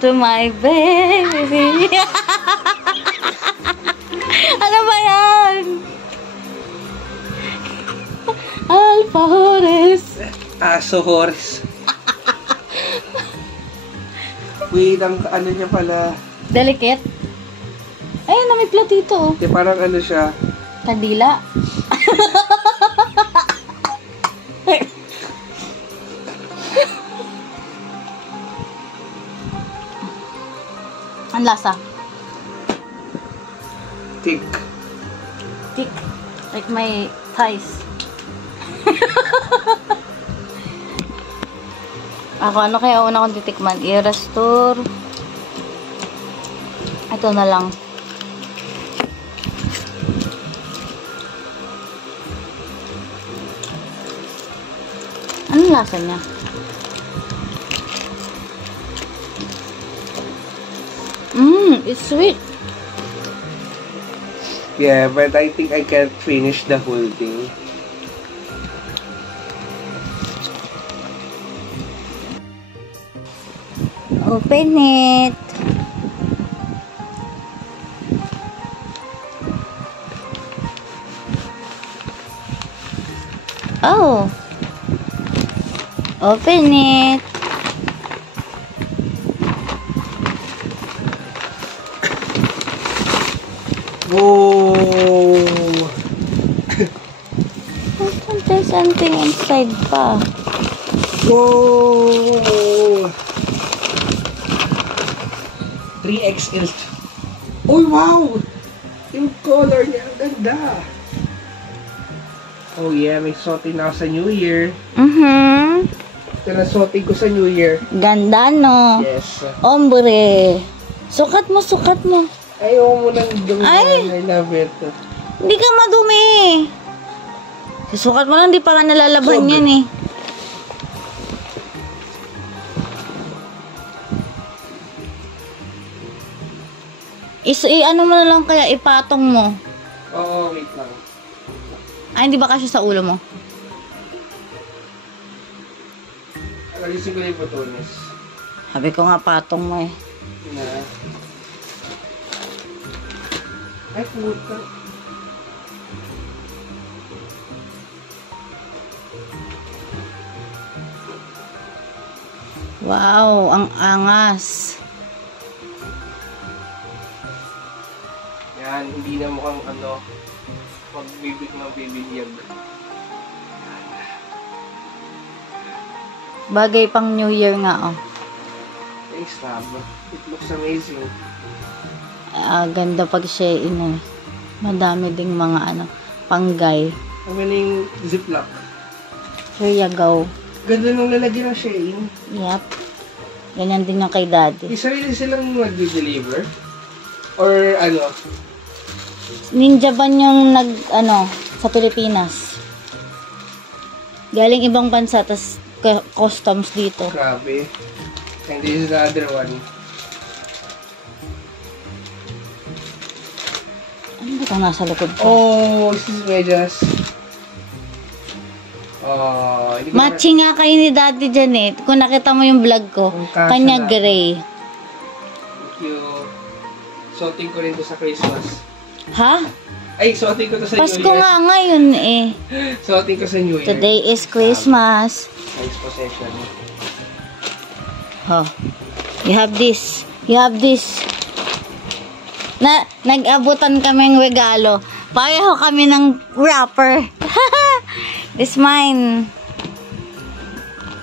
to my baby. Ano ba yan? Alpha Horus. Aso Horus. Wait, ang ano niya pala. Delicate. Ayun na, may platito. Di parang ano siya. Kandila. Ang lasa. Thick. Thick. Like my thighs. Ako, ano kaya una kong titikman? I-restore. Ito na lang. Anong lasa niya? It's sweet. Yeah, but I think I can't finish the whole thing. Open it. Oh. Open it. Whoa! There's something inside pa. Whoa! 3XL. Oh, wow! Yung color niya, ang ganda. Oh yeah, may sorting na ako sa New Year. Ito na sorting ko sa New Year. Ganda, no? Yes. Ombre. Sukat mo, sukat mo. Ayaw mo nang gawin. Ay! I love it. Hindi ka madumi. Sukat mo lang, di pa ka nalalaban yan eh. Ano mo na lang kaya ipatong mo. Oo, wait lang. Ay, hindi ba kasya sa ulo mo? Alisin ko yung botones. Sabi ko nga patong mo eh. Na. Ay, puta. Wow, ang angas. Yan, hindi na mukhang ano, magbibig ng bibigyan. Bagay pang New Year nga oh. Thanks, Tab. It looks amazing. Ganda pag siya eh. Madami ding mga ano, panggay. Ang galing ziplock. Here you go. Ganda nung lalagyan ng Shein. Yep. Ganyan din yung kay daddy. Israeli silang mag-deliver? Or ano? Ninja Van yung sa Pilipinas. Galing ibang bansa, tas customs dito. Grabe. And this is the other one. Ano ba itong nasa likod ko? Oh, this is medyas. Oh, hindi ko Matching nga kayo ni daddy dyan eh. Kung nakita mo yung vlog ko, kanya gray. Thank you. Suotin ko rin to sa Christmas. Ha? Ay, suotin ko to sa Pasko New Year. nga ngayon eh. Suotin ko sa New Year. Today is Christmas. Nice possession. Oh. You have this. You have this. Nag-abutan kaming regalo. Pareho kami ng wrapper. This mine.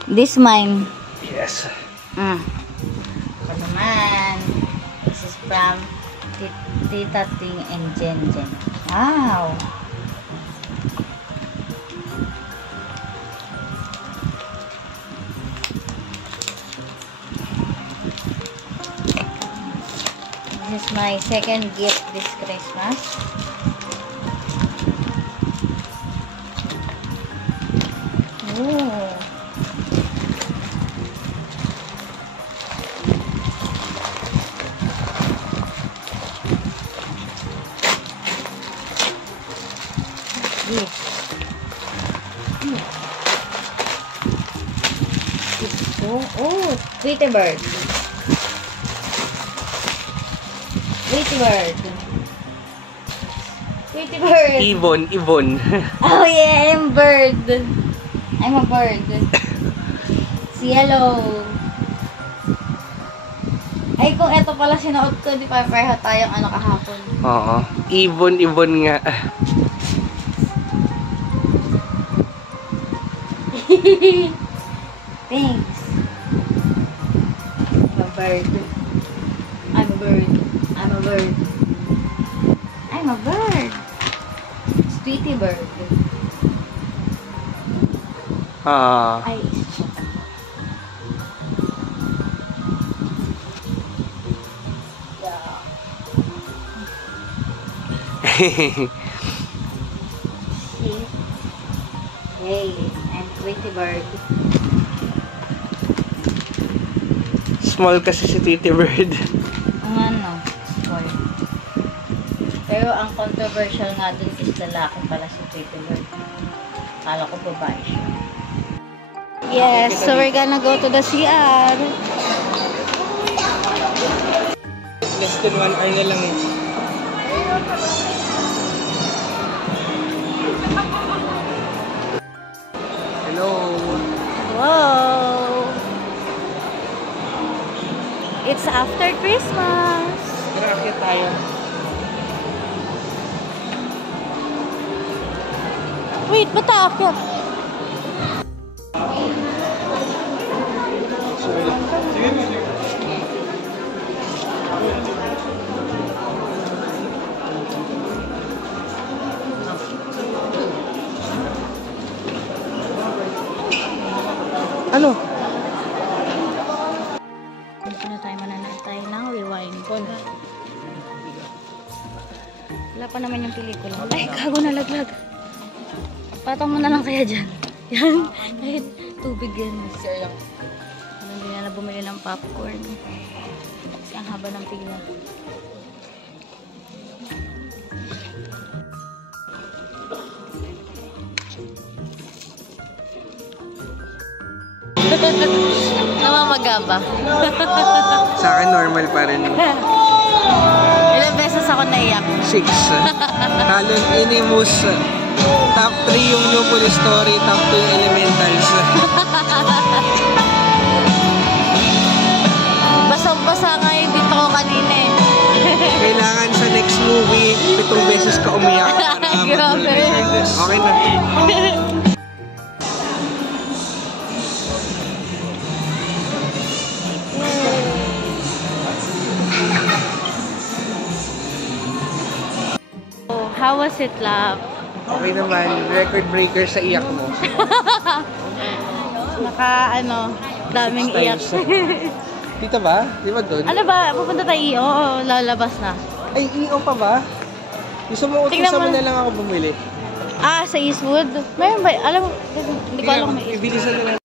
This mine. Yes. Ito naman. This is from Tita Ting and Jen Jen. Wow. This is my second gift this Christmas. Oh. This. Oh, Tweety Bird. Tweety bird. Tweety bird. Ibon. Oh yeah, I'm bird. I'm a bird. Si Yellow. Ay, kung eto pala sinuot ko, di pa pareho tayong ano kahapon. Oo. Ibon nga. Thanks. I'm a bird. I'm a bird. I'm a bird. I'm a bird. Sweetie bird. Ay, hey, I'm Tweety bird. Small kasi si Tweety bird. Ang ano, small. Pero ang controversial nga dun is lalaki pala si Tweety bird. Kala ko babae siya. Yes, so we're gonna go to the CR. Less than 1 hour na lang eh. Hello. Wow! It's after Christmas. Grabe tayo. Wait, ba't aakyat? Ano? Ano tayo mananatay ng rewind ko na. Wala pa naman yung pelikula. Ay, gago nalaglag. Patong mo na lang kaya dyan. Yan. Kahit tubig yan. Ano din na bumili ng popcorn. Kasi ang haba ng pila. Namamaga ba? Sa akin normal pa rin. Ilang beses ako naiyak. 6. Talon Inimus. Top 3 yung New Police Story, top 2 yung Elementals. Basang-basa nga yung dito ko kanina eh. Kailangan sa next movie, 7 beses ka umiyak. Grabe. Okay na. How was it, love? Okay naman, record breaker sa iyak mo. Daming iyak. Dito ba? Di ba doon? Ano ba? Pupunta tayo iyo o lalabas na? Ay, EO pa ba? Gusto mo utusan mo na lang ako bumili. Ah, sa Eastwood? Mayroon ba? Alam mo, hindi ko alam kung may Eastwood. Ibilisan na lang.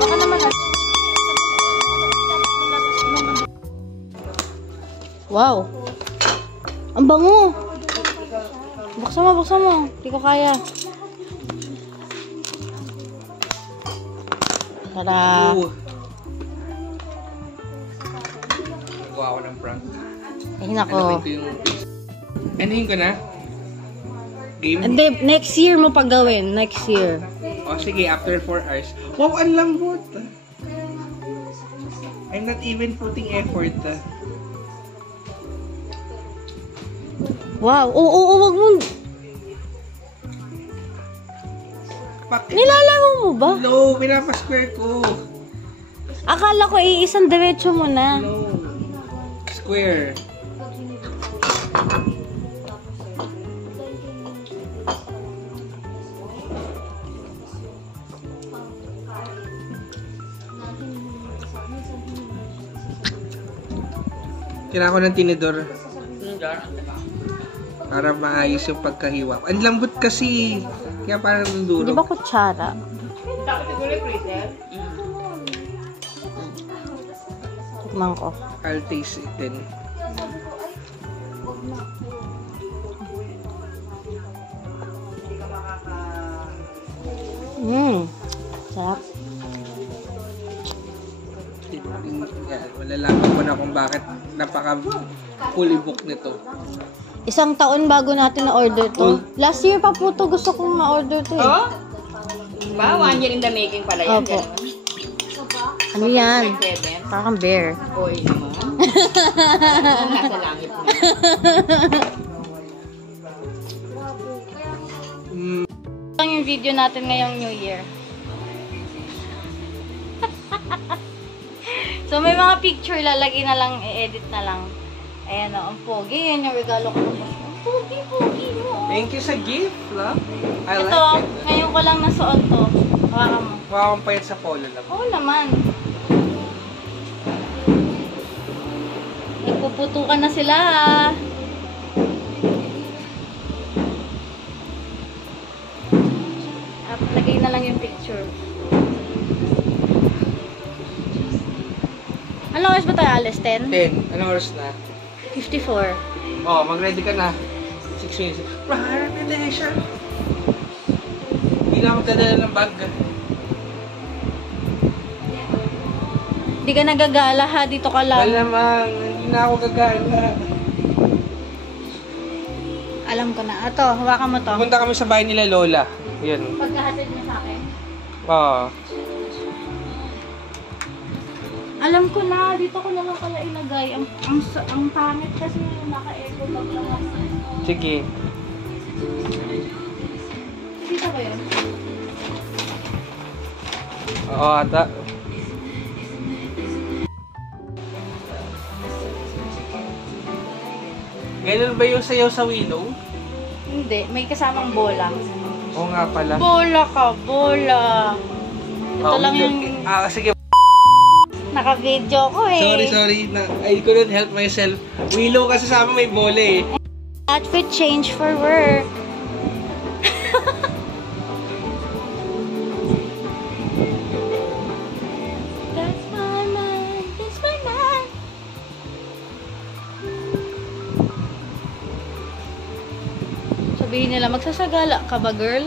Baka naman wow! Ang bango! Buksan mo. Hindi ko kaya. Tada! Nagawa ako ng prank. Ay, nako. Anuhin ko na? Game? Hindi, next year mo pagawin. Next year. O sige, after 4 hours. Wow, ang lambot! I'm not even putting effort. Wow! Oo, wag mo. Nilalaro mo ba? No, pinapasquare ko. Akala ko iisang diretso mo na. No. Square. Kailangan ko ng tinidor. Para maayos yung pagkahiwa. Ang lambot kasi. Kaya parang Di nandurog. ba kutsara? Tikman ko. I'll taste it then. Sarap. Yan, malalaman ko na kung bakit napaka fully book nito. Isang taon bago natin na-order to. Last year pa po to gusto kong ma-order to eh. Oh? Diba? 1 year in the making pala yan. Opo. Ganun. Ano yan? Pwede. Parang bear. Boy naman. Nasa langit mo. Ito yung video natin ngayong New Year. So may mga picture lalagay na lang, i-edit na lang. Ayan o, ang pogi. Yan yung regalo ko. Ang pogi mo. Thank you sa gift, love. I Ito, like it. ngayon ko lang nasuot to. Hawakan mo. Wow, ang payat sa polo lang. Oo naman. Nagpuputukan na sila. At lagay na lang yung picture. Ano oras ba tayo alis? 10? 10. Anong oras na? 54. Oh, mag-ready ka na. 6 minutes. Recommendation. Hindi na ako dadala ng bag. Hindi ka nagagala ha, dito ka lang. Malamang, hindi na ako gagana. Alam ko na. Ito, hawakan mo to. Pumunta kami sa bahay nila Lola. Yan. Pagkahatid mo sa akin. Oo. Alam ko na, dito ko na lang pala ilagay. Ang pangit kasi naka-echo bag lang ako. Sige. Dito ba yun? Oo, ata. Ganun ba yung sayaw sa Willow? Hindi, may kasamang bola. Oo nga pala. Bola ka, bola. Ito lang yung sige. naka-video ko eh. Sorry. I couldn't help myself. Willow kasi sa amin may bola eh. Outfit change for work. That's my man. That's my man. Sabihin nila, magsasagala ka ba, girl?